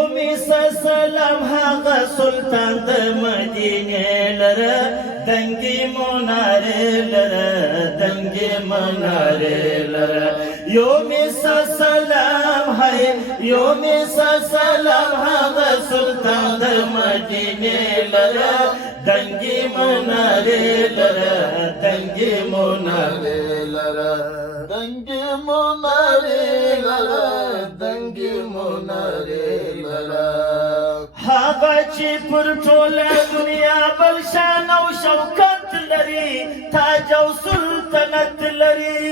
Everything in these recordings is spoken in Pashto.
یومی سلام هغه سلطان د مدینې لره دنګې منارې لره دنګې منارې لره یومی سلام هی یومی سلام هغه سلطان د مدینې لره دنګې منارې لره دنګې منارې لره دنګې منارې لره دنګې منارې لره هغه چې پر ټوله دنیا بل شان او شوکت لري تاج او سلطنت لري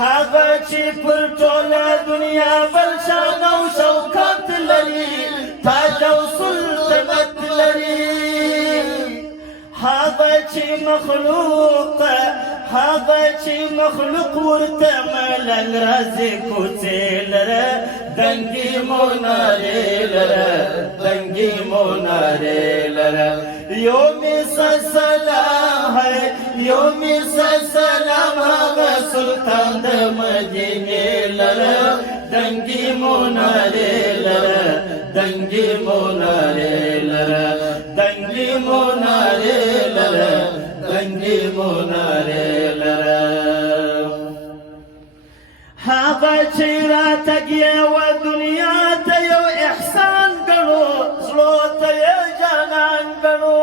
هغه چې پر ټوله دنیا بل شان او شوکت لري تاج او سلطنت لري هغه چې مخلوق ورته ملنګ راځي کوڅې لره دنګې منارې لره دنګې منارې لره یومی سلام ہے یومی سلام هغه سلطان د مدینې لره دنګې منارې لره دنګې منارې لره دنګې منارې لره دنګې منارې لره هغه چې راتګ یې و دنیا ته یو احسان ګڼو زړو ته یې جانان ګڼو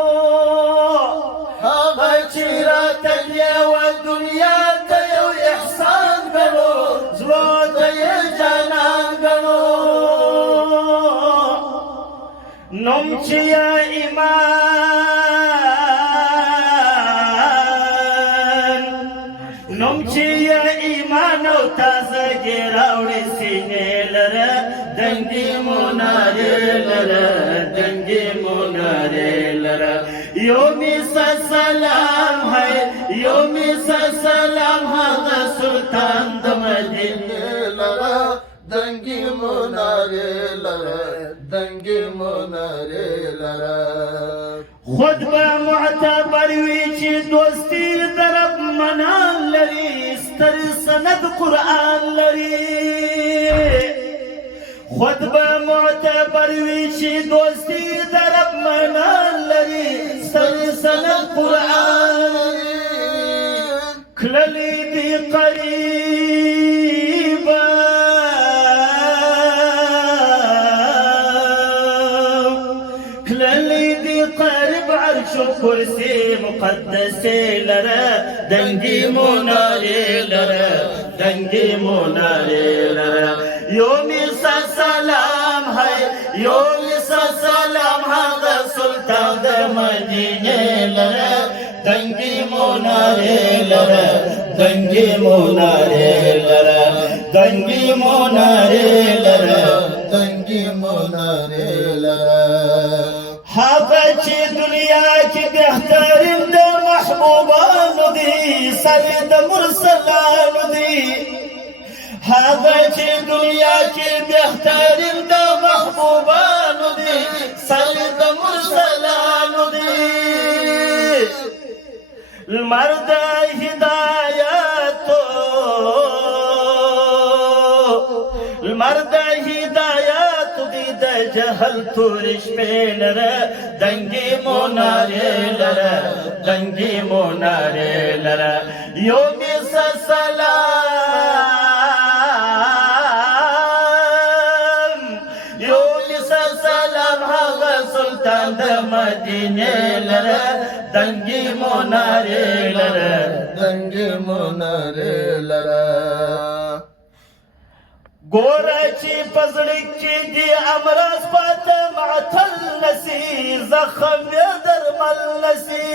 هغه چې راتګ یې و دنیا ته یو احسان ګڼو زړو ته یې جانان ګڼو نوم چې یې ایمان نوم چې یې ایمان او تازګي راوړي سینې لره دنګې منارې لره دنګې منارې لره یومی سلام ہے یومی سلام هغه سلطان د مدینې لره دنګې منارې لره دنګې منارې لره خود به معتبر وي چې دوستي د رب منان لري ستر سند قرآن لري خود به معتبر وي چې دوستي د رب منان لري ستر سند قرآن لري کللی دی قریبا کللی دی قریب عرش و کرسی مقدس لره دنگی مناری لره دنگی مناری لره یومی سلام ہے یومی سلام هذا سلطان د مدینه لره دنگی مناری لره دنگی مناری لره دنگی مناری لره دنگی مناری لره هغه چې دنیا کې بهترین د محبوبانو دي سر د مرسلانو دي هغه چې دنیا کې بهترین د محبوبانو دي سر د مرسلانو دي المرد هدایتو المرد هدایتو دی د جهل تورش لره دنګي منارې لره دنګي منارې لره یومی سلام یومی سلام هغه سلطان د مدینې لره دنګي منارې لره دنګي منارې لره ګوره چې پزړه کې دی امراض پاته معطل نسی زخم یې درمل نسی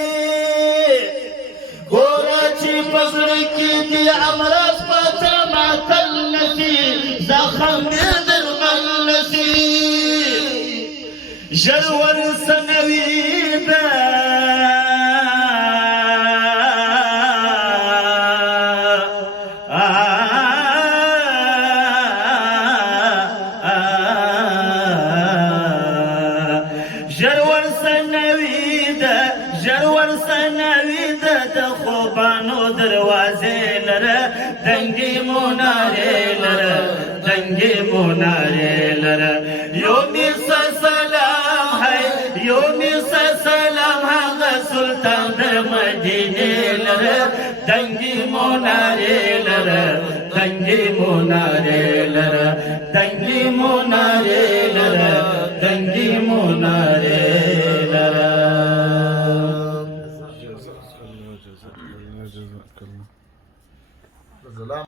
ګوره چې پزړه کې دی امراض پاته معطل نسی زخم یې درمل نسی ژر ورسنوي ده ژر ورسنوي ده د خوبانو دروازې सेलर दंगी मुनारेलर दंगी मुनारेलर यूनिस सलाम है यूनिस सलाम है सुल्तान मदीनेलर दंगी मुनारेलर दंगी मुनारेलर दंगी मुनारे